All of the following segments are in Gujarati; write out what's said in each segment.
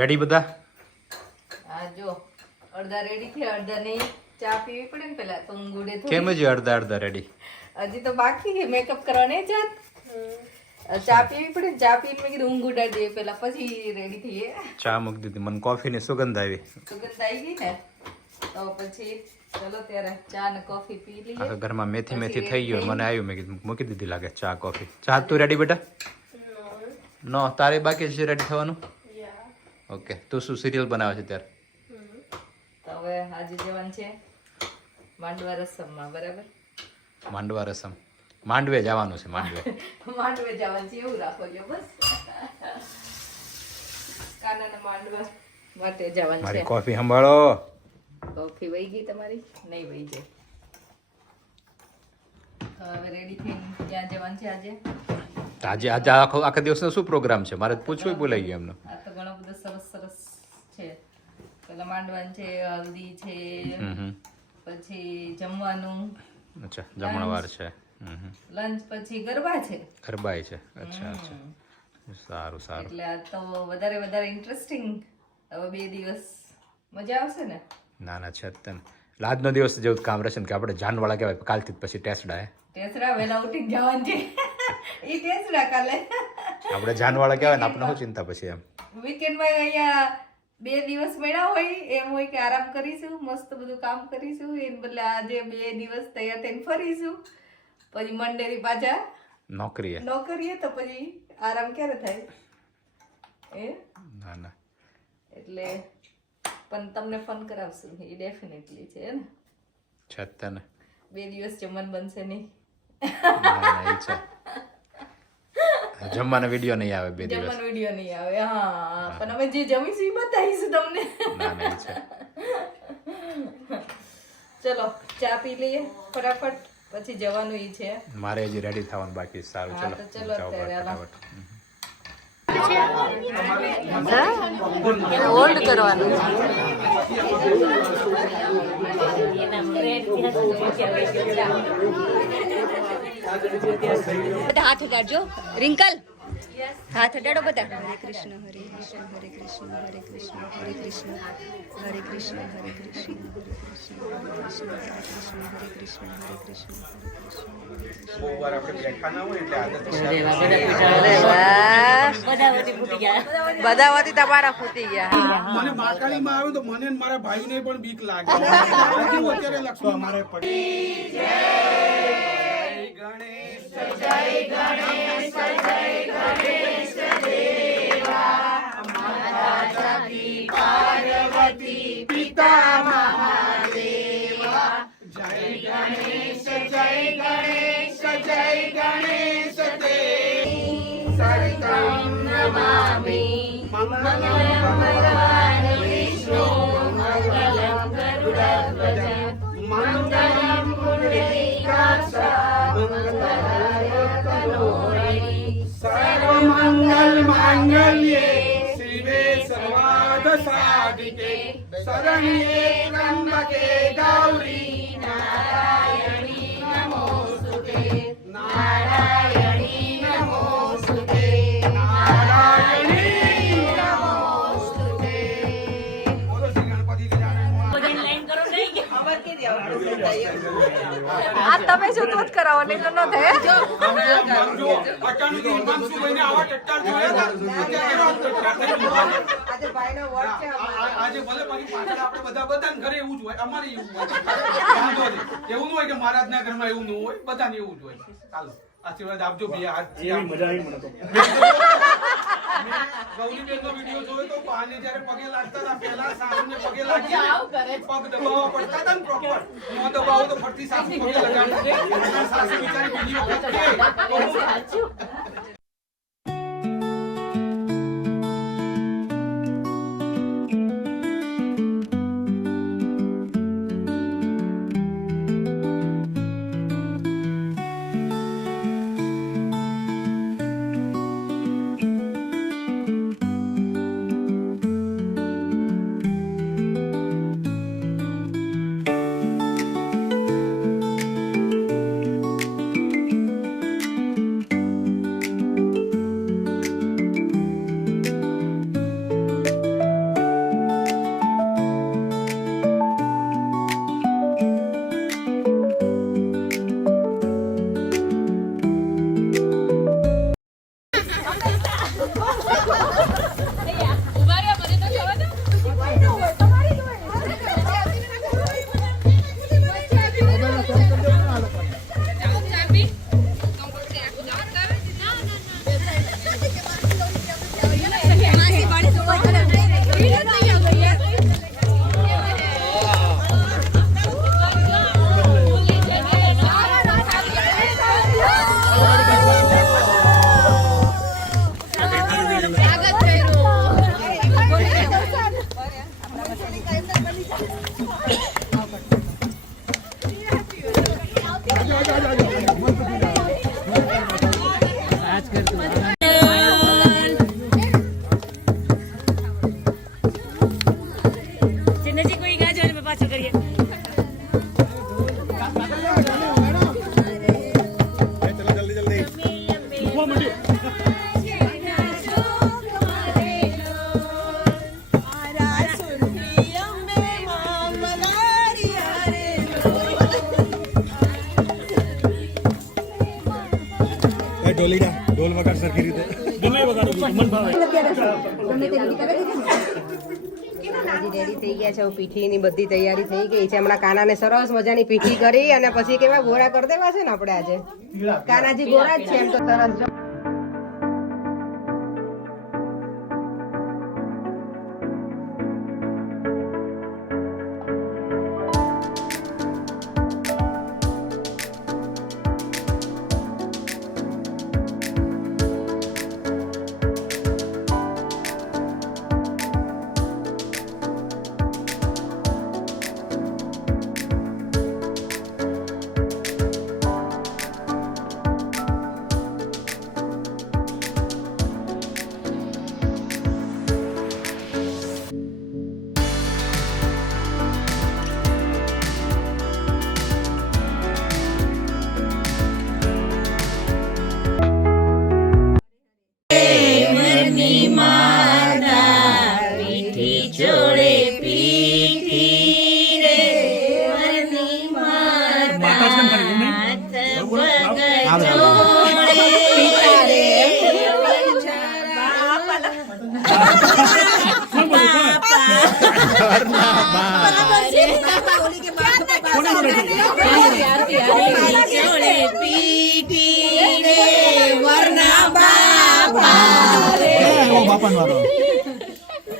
રેડી બધા? આ જો અડધા રેડી થયા, અડધા નહીં. ચા પીવી પડે ને પેલા તો ઊંઘ ઉડે થોડી. કેમ હજી અડધા અડધા રેડી? હજી તો બાકી છે મેકઅપ કરવા નહીં જાત. ચા પીવી પડે ને, ચા પીને મેં કીધું ઊંઘ ઉડાડી દઈએ પેલા, પછી રેડી થઈએ. ચા મૂકી દીધી, મને કોફીની સુગંધ આવી. સુગંધ આવી ગઈ ને તો પછી ચલો ત્યારે ચા ને કોફી પી લઈએ. આખા ઘરમાં મેથી મેથી થઈ ગયો, મને આવ્યું, મેં કીધું મૂકી દીધી લાગે ચા કોફી. ચા તું રેડી બેટા? નો, તારે બાકી છે રેડી થવાનું? ઓકે, તું શું સિરિયલ બનાવે છે ત્યારે? તો હવે આજે જવાનું છે માંડવા રસમમાં, બરાબર? માંડવા રસમ, માંડવે જવાનું છે. માંડવે જવાનું છે એવું રાખો છો બસ. કાનાના માંડવા માટે જવાનું મારી છે. કોફી સંભાળો. કોફી વહી ગઈ તમારી? નહીં વહી જાય. તો હવે રેડી થઈને ક્યાં જવાનું છે આજે? આજે આજે આખા દિવસનો શું પ્રોગ્રામ છે? મારે પૂછવું ભૂલાઈ ગયું એમનો. આ તો ઘણો બધો સરસ સરસ છે. પેલા માંડવાનું છે, હલ્દી છે, પછી જમવાનું, અચ્છા, જમણવાર છે, લંચ, પછી ગરબા છે, ગરબાય છે. અચ્છા અચ્છા, સારું સારું. એટલે આ તો વધારે વધારે ઇન્ટરેસ્ટિંગ. હવે 2 દિવસ મજા આવશે ને? ના ના છે તને આજનો દિવસ જેવું જ કામ રહેશે ને કે આપણે જાનવાળા કહેવાય. કાલથી જ પછી ટેસ્ડા ટેસડા વહેલા ઉઠીને જવાનું છે. ઈ ટેસડા કાલે આપણે જાનવાળા કહેવાય ને, આપણે શું ચિંતા પછી એમ. વીકેન્ડમાં અહીંયા 2 દિવસ મળ્યા હોય એમ હોય કે આરામ કરીશું, મસ્ત બધું કામ કરીશું. એને બદલે આજે 2 દિવસ તૈયાર થઈને ફરીશું, પછી મંડે થી પાછા નોકરીએ. તો પછી આરામ ક્યારે થાય? ના ના, એટલે પણ તમને ફન કરાવશું એ ડેફિનેટલી છે ને. છે તને 2 દિવસ જમવાનું બનશે નહીં. જમવાનો વિડીયો નહીં આવે 2 દિવસ. જમવાનો વિડીયો નહીં આવે. હા, પણ અમે જે જમીશું એ બતાવીશું તમને. ના ના, છે. ચલો ચા પી લઈએ ફટાફટ, પછી જવાનું ઈ છે. મારે હજી રેડી થવાનું બાકી. સારું, હા, તો ચલો જાઓ અત્યારે ફટાફટ. હોલ્ડ કરવાનું બધા હાથ અડાડજો. રિંકલ હાથ અડાડો બધા. હરે કૃષ્ણ હરે કૃષ્ણ હરે કૃષ્ણ હરે કૃષ્ણ હરે કૃષ્ણ હરે કૃષ્ણ હરે કૃષ્ણ હરે કૃષ્ણ હરે કૃષ્ણ હરે કૃષ્ણ હરે કૃષ્ણ બધા વતી તમારા ફૂટી ગયા. મને માકાળીમાં આવ્યું તો મને મારા ભાઈને પણ બીક લાગે. અત્યારે લખવા અમારે પડી. જય ગણેશ, જય ગણેશ, જય ગણેશ દેવા. માતા સતી પાર્વતી પિતા મહાદેવા. જય ગણેશ, જય ગણેશ, જય ગણેશ દેવ. સરિતમ નમામિ મંગલમ ભગવાન વિષ્ણુ મંગલમ ગરુડધ્વજ મંગલમ પુંડરીકાક્ષ મંગલાય તનોહરી. સર્વમંગલ માંગલ્યે શિવે સર્વાર્થ સાધિકે શરણ્યે ત્રંબકે ગૌરી નારાયણી નમોસ્તુતે. નારાયણી નમોસ્તુતે. નારાયણી નમોસ્તુતે. બોલો શ્રી ગણપતિ આ તમે શું તો જ કરાવો, નહીં તો ન થાય. અચાનક હિમાંશુભાઈને આવા ટટ્ટાર જોયા હતા. આજે ભલે મારી પાછળ આપણે બધાને ઘરે એવું જ હોય, અમારે એવું હોય. વાંધો નહીં. એવું ન હોય કે મહારાજના ઘરમાં એવું ન હોય, બધાને એવું જ હોય. ચાલો આશીર્વાદ આપજો. બે હાથ મજા આવી મને તો. ગૌરીબેનનો વિડીયો જોયો તો પાને જ્યારે પગે લાગતા હતા, પહેલા સાસુને પગે લાગી પગ દબાવવા પડતા હતા ને પ્રોપર. ન દબાવો તો ફરતી સાસુ પગે લગાડે. સાસુ બિચારી બીજી વખત ઢોલ વગાડ સરખી રીતે ગમે વગાડો મન ભાવે હજી રેડી થઈ ગયા છે પીઠીની બધી તૈયારી થઈ ગઈ છે હમણાં કાનાને સરસ મજાની પીઠી કરી અને પછી કેવા ગોરા કરી દેવા છે ને આપણે આજે કાનાજી ગોરા જ છે એમ તો સરસ જો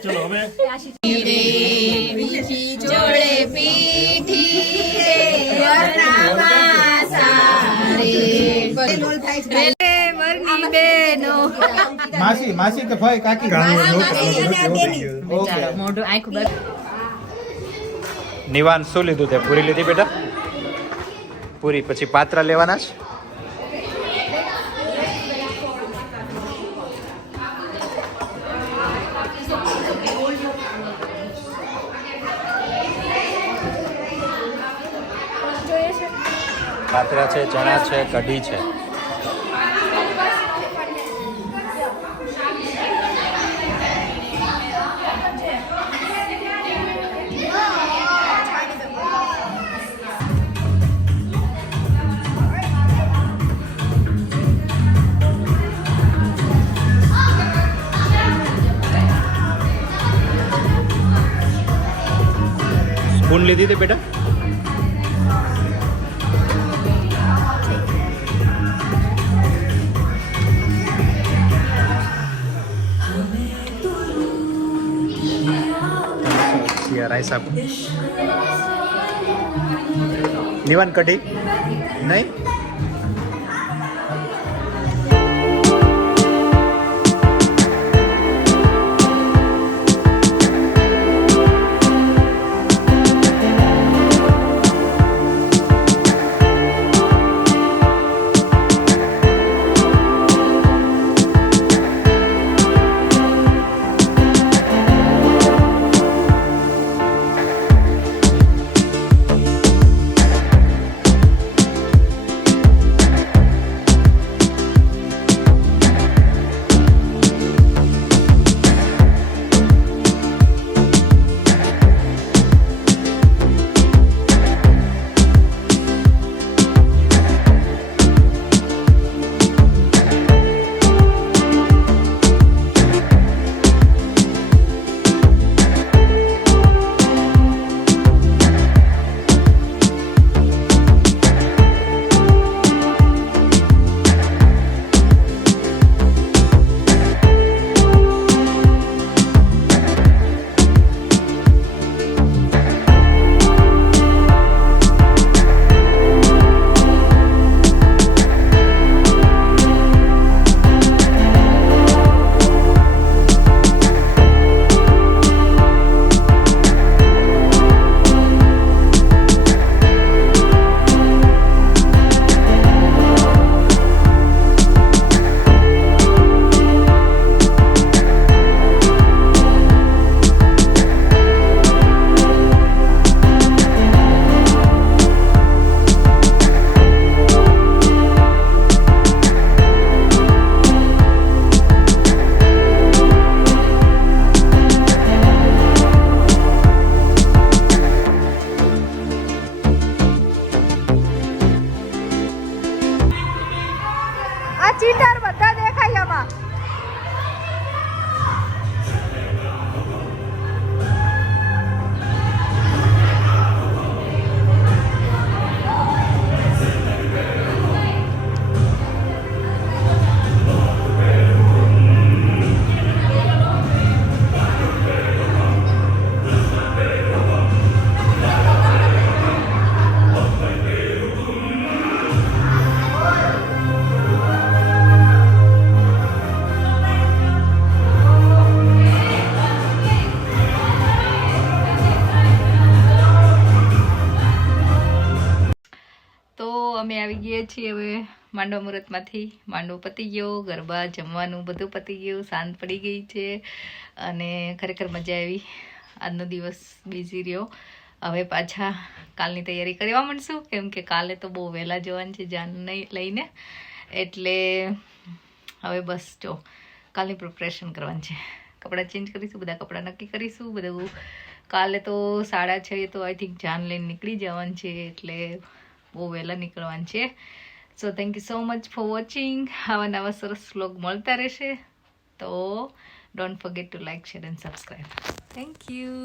ચલો હવે માસી માસી કે ભાઈ કાકી નિવાન શું લીધું તે પૂરી લીધી બેટા પૂરી પછી પાત્રા લેવાના છે પાત્રા છે ચણા છે કઢી છે સ્પૂન લીધી હતી બેટા રાઈસ આપો નિવાન કઢી નહીં આવ્યા છીએ હવે માંડવા મુહૂર્તમાંથી. માંડવો પતી ગયો, ગરબા જમવાનું બધું પતી ગયું, સાંજ પડી ગઈ છે અને ખરેખર મજા આવી. આજનો દિવસ બિઝી રહ્યો. હવે પાછા કાલની તૈયારી કરવા માંડશું, કેમ કે કાલે તો બહુ વહેલા જવાનું છે જાનને લઈને. એટલે હવે બસ જો કાલની પ્રિપરેશન કરવાની છે. કપડાં ચેન્જ કરીશું, બધા કપડાં નક્કી કરીશું બધું. કાલે તો 6:30 તો આઈ થિંક જાન લઈને નીકળી જવાનું છે, એટલે બહુ વહેલા નીકળવાનું છે. So thank you so much for watching. આવા નવા સરસ વ્લોગ મળતા રહેશે, તો don't forget two like, share and subscribe. Thank you.